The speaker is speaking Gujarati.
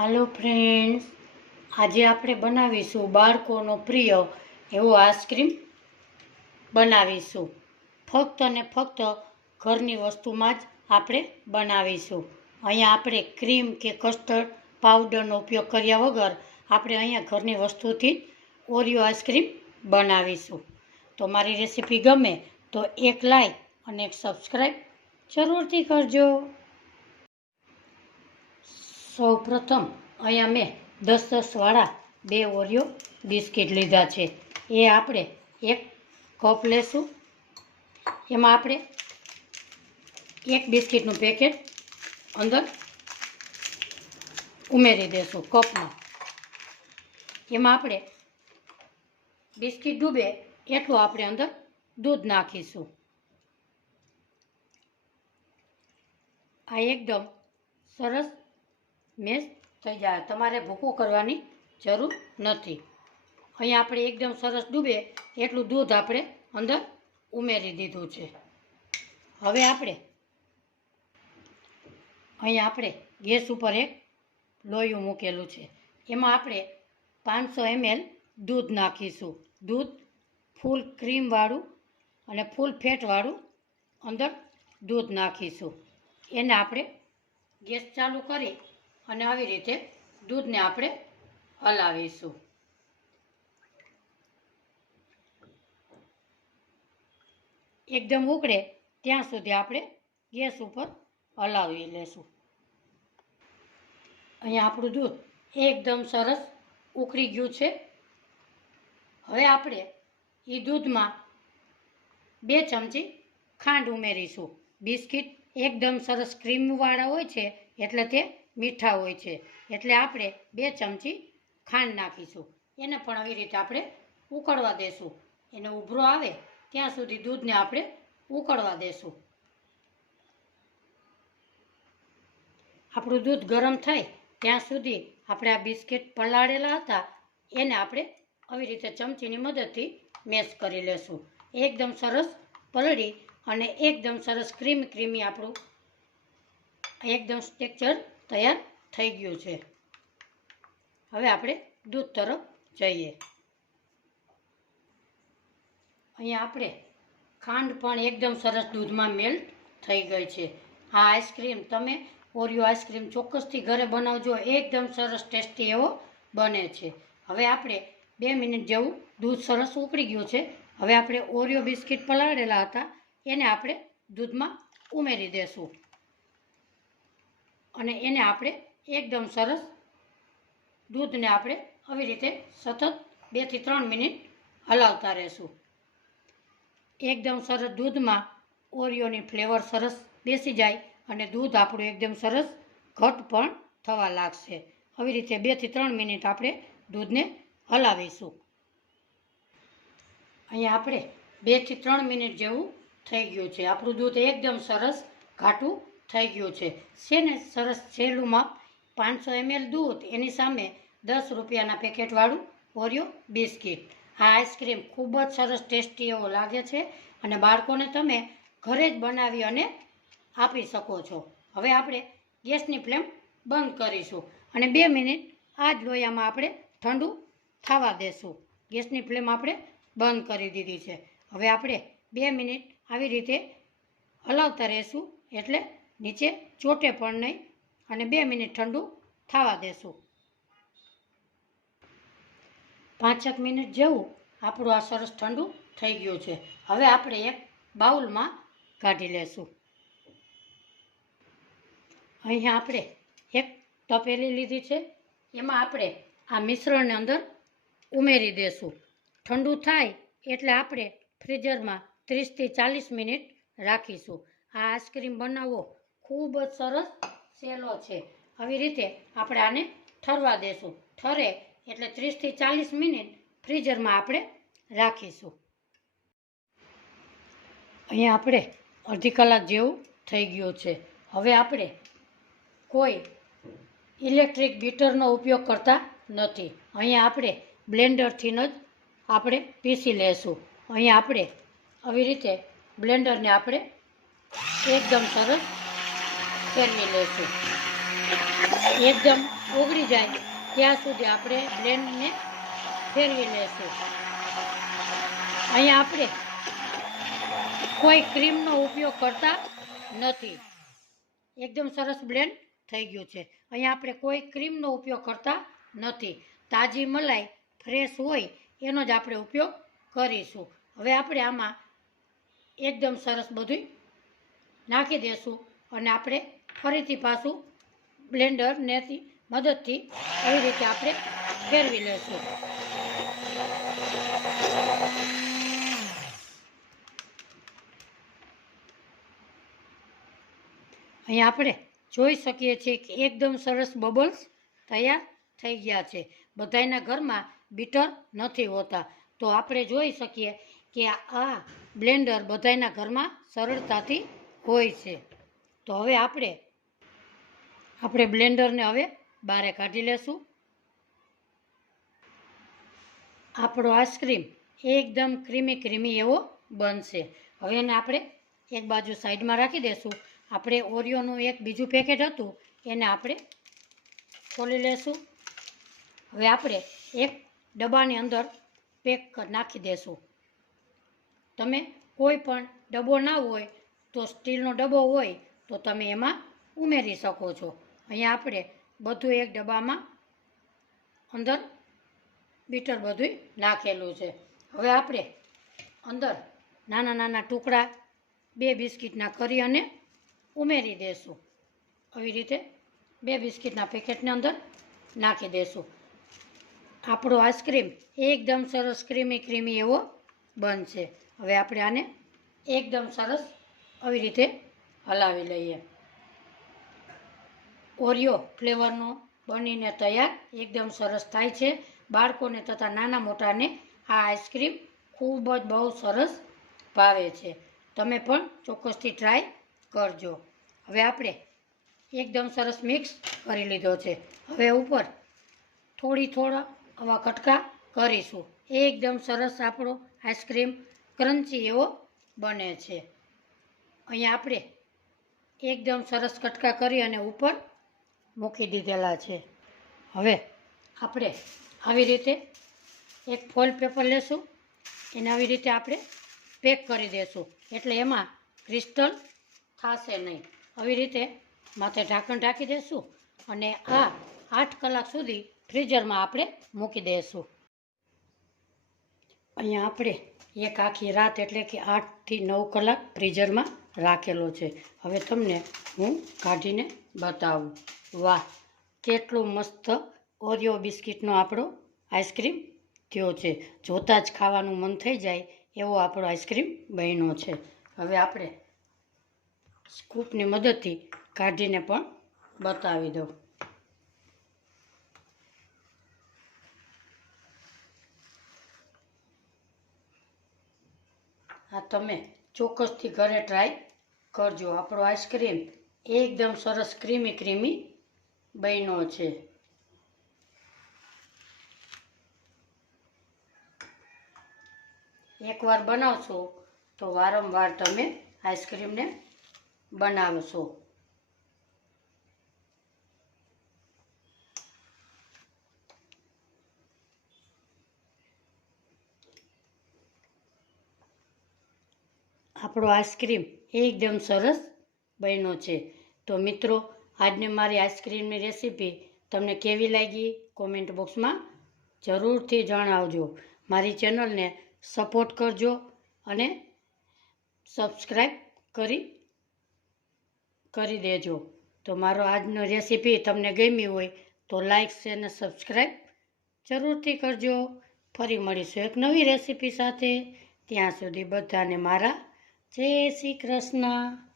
હાલો ફ્રેન્ડ્સ આજે આપણે બનાવીશું બાળકોનો પ્રિય એવો આઈસ્ક્રીમ બનાવીશું. ફક્ત અને ફક્ત ઘરની વસ્તુમાં જ આપણે બનાવીશું. અહીંયા આપણે ક્રીમ કે કસ્ટર્ડ પાવડરનો ઉપયોગ કર્યા વગર આપણે અહીંયા ઘરની વસ્તુથી ઓરિયો આઈસ્ક્રીમ બનાવીશું. તો મારી રેસીપી ગમે તો એક લાઈક અને એક સબસ્ક્રાઈબ જરૂરથી કરજો. સૌ પ્રથમ અહીંયા મેં દસ દસવાળા બે ઓરિયો બિસ્કિટ લીધા છે. એ આપણે એક કપ લેશું. એમાં આપણે એક બિસ્કિટનું પેકેટ અંદર ઉમેરી દેશું કપમાં. એમાં આપણે બિસ્કિટ ડૂબે એટલું આપણે અંદર દૂધ નાખીશું. આ એકદમ સરસ મેશ થઈ જાય. તમારે ભૂકું કરવાની જરૂર નથી. અહીંયા આપણે એકદમ સરસ ડૂબે એટલું દૂધ આપણે અંદર ઉમેરી દીધું છે. હવે આપણે અહીંયા આપણે ગેસ ઉપર એક લોયું મૂકેલું છે. એમાં આપણે પાંચસો એમએલ દૂધ નાખીશું. દૂધ ફૂલ ક્રીમવાળું અને ફૂલ ફેટવાળું અંદર દૂધ નાખીશું. એને આપણે ગેસ ચાલુ કરી અને આવી રીતે દૂધને આપણે હલાવીશું. એકદમ ઉકળે ત્યાં સુધી આપણે ગેસ ઉપર હલાવી લેશું. અહીંયા આપણું દૂધ એકદમ સરસ ઉકળી ગયું છે. હવે આપણે એ દૂધમાં બે ચમચી ખાંડ ઉમેરીશું. બિસ્કિટ એકદમ સરસ ક્રીમવાળા હોય છે એટલે તે મીઠા હોય છે. એટલે આપણે બે ચમચી ખાંડ નાખીશું. એને પણ આવી રીતે આપણે ઉકળવા દેશું. એને ઉભરો આવે ત્યાં સુધી દૂધને આપણે ઉકળવા દેશું. આપણું દૂધ ગરમ થાય ત્યાં સુધી આપણે આ બિસ્કિટ પલાળેલા હતા, એને આપણે આવી રીતે ચમચીની મદદથી મેશ કરી લેશું. એકદમ સરસ પલળી અને એકદમ સરસ ક્રીમ ક્રીમી આપણું એકદમ ટેક્ચર તૈયાર થઈ ગયું છે. હવે આપણે દૂધ તરફ જઈએ. અહીંયા આપણે ખાંડ પણ એકદમ સરસ દૂધમાં મેલ્ટ થઈ ગઈ છે. આ આઈસ્ક્રીમ તમે ઓરિયો આઈસ્ક્રીમ ચોક્કસથી ઘરે બનાવજો, એકદમ સરસ ટેસ્ટી એવો બને છે. હવે આપણે બે મિનિટ જેવું દૂધ સરસ ઉકળી ગયું છે. હવે આપણે ઓરિયો બિસ્કિટ પલાળેલા હતા, એને આપણે દૂધમાં ઉમેરી દેશું. અને એને આપણે એકદમ સરસ દૂધને આપણે આવી રીતે સતત બેથી ત્રણ મિનિટ હલાવતા રહેશું. એકદમ સરસ દૂધમાં ઓરિયોની ફ્લેવર સરસ બેસી જાય અને દૂધ આપણું એકદમ સરસ ઘટ પણ થવા લાગશે. આવી રીતે બેથી ત્રણ મિનિટ આપણે દૂધને હલાવીશું. અહીંયા આપણે બેથી ત્રણ મિનિટ જેવું થઈ ગયું છે. આપણું દૂધ એકદમ સરસ ઘાટું થઈ ગયું છે. છે ને સરસ માપ, પાંચસો એમએલ દૂધ, એની સામે દસ રૂપિયાના પેકેટવાળું ઓરિયો બિસ્કિટ. આ આઈસ્ક્રીમ ખૂબ જ સરસ ટેસ્ટી એવો લાગે છે અને બાળકોને તમે ઘરે જ બનાવી અને આપી શકો છો. હવે આપણે ગેસની ફ્લેમ બંધ કરીશું અને બે મિનિટ આ જ લોયામાં આપણે ઠંડુ થવા દેશું. ગેસની ફ્લેમ આપણે બંધ કરી દીધી છે. હવે આપણે બે મિનિટ આવી રીતે હલાવતા રહેશું એટલે નીચે ચોટે પણ નહીં અને બે મિનિટ ઠંડુ થવા દેશું. પાંચેક મિનિટ જેવું આપણું આ સરસ ઠંડુ થઈ ગયું છે. હવે આપણે એક બાઉલમાં કાઢી લેશું. અહીંયા આપણે એક તપેલી લીધી છે. એમાં આપણે આ મિશ્રણની અંદર ઉમેરી દેશું. ઠંડુ થાય એટલે આપણે ફ્રીઝરમાં ત્રીસથી ચાલીસ મિનિટ રાખીશું. આ આઈસ્ક્રીમ બનાવવો ખૂબ જ સરસ સહેલો છે. આવી રીતે આપણે આને ઠરવા દેશું. ઠરે એટલે ત્રીસથી ચાલીસ મિનિટ ફ્રીઝરમાં આપણે રાખીશું. અહીંયા આપણે અડધી કલાક જેવું થઈ ગયું છે. હવે આપણે કોઈ ઇલેક્ટ્રિક બીટરનો ઉપયોગ કરતા નથી. અહીંયા આપણે બ્લેન્ડરથી જ આપણે પીસી લેશું. અહીંયા આપણે આવી રીતે બ્લેન્ડરને આપણે એકદમ સરસ ફેરવી લેશું એકદમ ઓગળી જાય ત્યાં સુધી આપણે બ્લેન્ડને ફેરવી લેશું અહીંયા આપણે કોઈ ક્રીમનો ઉપયોગ કરતા નથી. એકદમ સરસ બ્લેન્ડ થઈ ગયું છે. અહીંયા આપણે કોઈ ક્રીમનો ઉપયોગ કરતા નથી. તાજી મલાઈ ફ્રેશ હોય એનો જ આપણે ઉપયોગ કરીશું. હવે આપણે આમાં એકદમ સરસ બધું નાખી દેશું. અને આપણે ફરીથી પાછું બ્લેન્ડરનેથી મદદથી એવી રીતે આપણે ફેરવી લેશું. અહીંયા આપણે જોઈ શકીએ છીએ કે એકદમ સરસ બબલ્સ તૈયાર થઈ ગયા છે. બધાના ઘરમાં બીટર નથી હોતા. તો આપણે જોઈ શકીએ કે આ બ્લેન્ડર બધાયના ઘરમાં સરળતાથી હોય છે. તો હવે આપણે આપણે બ્લેન્ડરને હવે બહારે કાઢી લેશું. આપણો આઈસ્ક્રીમ એકદમ ક્રીમી ક્રીમી એવો બનશે. હવે એને આપણે એક બાજુ સાઈડમાં રાખી દેશું. આપણે ઓરિયોનું એક બીજું પેકેટ હતું, એને આપણે ખોલી લેશું. હવે આપણે એક ડબ્બાની અંદર પેક નાખી દેશું. તમે કોઈ પણ ડબ્બો ના હોય તો સ્ટીલનો ડબ્બો હોય તો તમે એમાં ઉમેરી શકો છો. અહીંયા આપણે બધું એક ડબ્બામાં અંદર બીટર બધું નાખેલું છે. હવે આપણે અંદર નાના નાના ટુકડા બે બિસ્કિટના કરી અને ઉમેરી દેશું. આવી રીતે બે બિસ્કિટના પેકેટની અંદર નાખી દેશું. આપણો આઈસ્ક્રીમ એકદમ સરસ ક્રીમી ક્રીમી એવો બનશે. હવે આપણે આને એકદમ સરસ આવી રીતે હલાવી લઈએ. ઓરિયો ફ્લેવરનો બનીને તૈયાર એકદમ સરસ થાય છે. બાળકોને તથા નાના મોટાને આ આઈસ્ક્રીમ ખૂબ જ બહુ સરસ ભાવે છે. તમે પણ ચોક્કસથી ટ્રાય કરજો. હવે આપણે એકદમ સરસ મિક્સ કરી લીધો છે. હવે ઉપર થોડી થોડા આવા કટકા કરીશું. એકદમ સરસ આપણો આઈસ્ક્રીમ ક્રન્ચી એવો બને છે. અહીંયા આપણે એકદમ સરસ કટકા કરી અને ઉપર મૂકી દીધેલા છે. હવે આપણે આવી રીતે એક ફોઇલ પેપર લેશું. એને આવી રીતે આપણે પેક કરી દેશું. એટલે એમાં ક્રિસ્ટલ થશે નહીં. આવી રીતે માથે ઢાંકણ ઢાંકી દેશું અને આ આઠ કલાક સુધી ફ્રીઝરમાં આપણે મૂકી દઈશું અહીંયા આપણે એક આખી રાત એટલે કે આઠથી નવ કલાક ફ્રીઝરમાં રાખેલો છે. હવે તમને હું કાઢીને બતાવું. વાહ, કેટલું મસ્ત ઓરિયો બિસ્કિટનો આપણો આઈસ્ક્રીમ થયો છે. જોતાં જ ખાવાનું મન થઈ જાય એવો આપણો આઈસ્ક્રીમ બન્યો છે. હવે આપણે સ્કૂપની મદદથી કાઢીને પણ બતાવી દઉં. આ તમે ચોક્કસથી ઘરે ટ્રાય કરજો. આપણો આઈસ્ક્રીમ એકદમ સરસ ક્રીમી ક્રીમી બન્યો છે. એકવાર બનાવશો તો વારંવાર તમે આઈસ્ક્રીમને બનાવશો. આપણો આઈસ્ક્રીમ એકદમ સરસ બન્યો છે. તો મિત્રો, આજની મારી આઈસ્ક્રીમની રેસીપી તમને કેવી લાગી કોમેન્ટ બોક્સમાં જરૂરથી જણાવજો. મારી ચેનલને સપોર્ટ કરજો અને સબસ્ક્રાઈબ કરી કરી દેજો. તો મારો આજનો રેસીપી તમને ગમી હોય તો લાઇક શેર અને સબસ્ક્રાઈબ જરૂરથી કરજો. ફરી મળીશું એક નવી રેસીપી સાથે. ત્યાં સુધી બધાને મારા જય શ્રી કૃષ્ણ.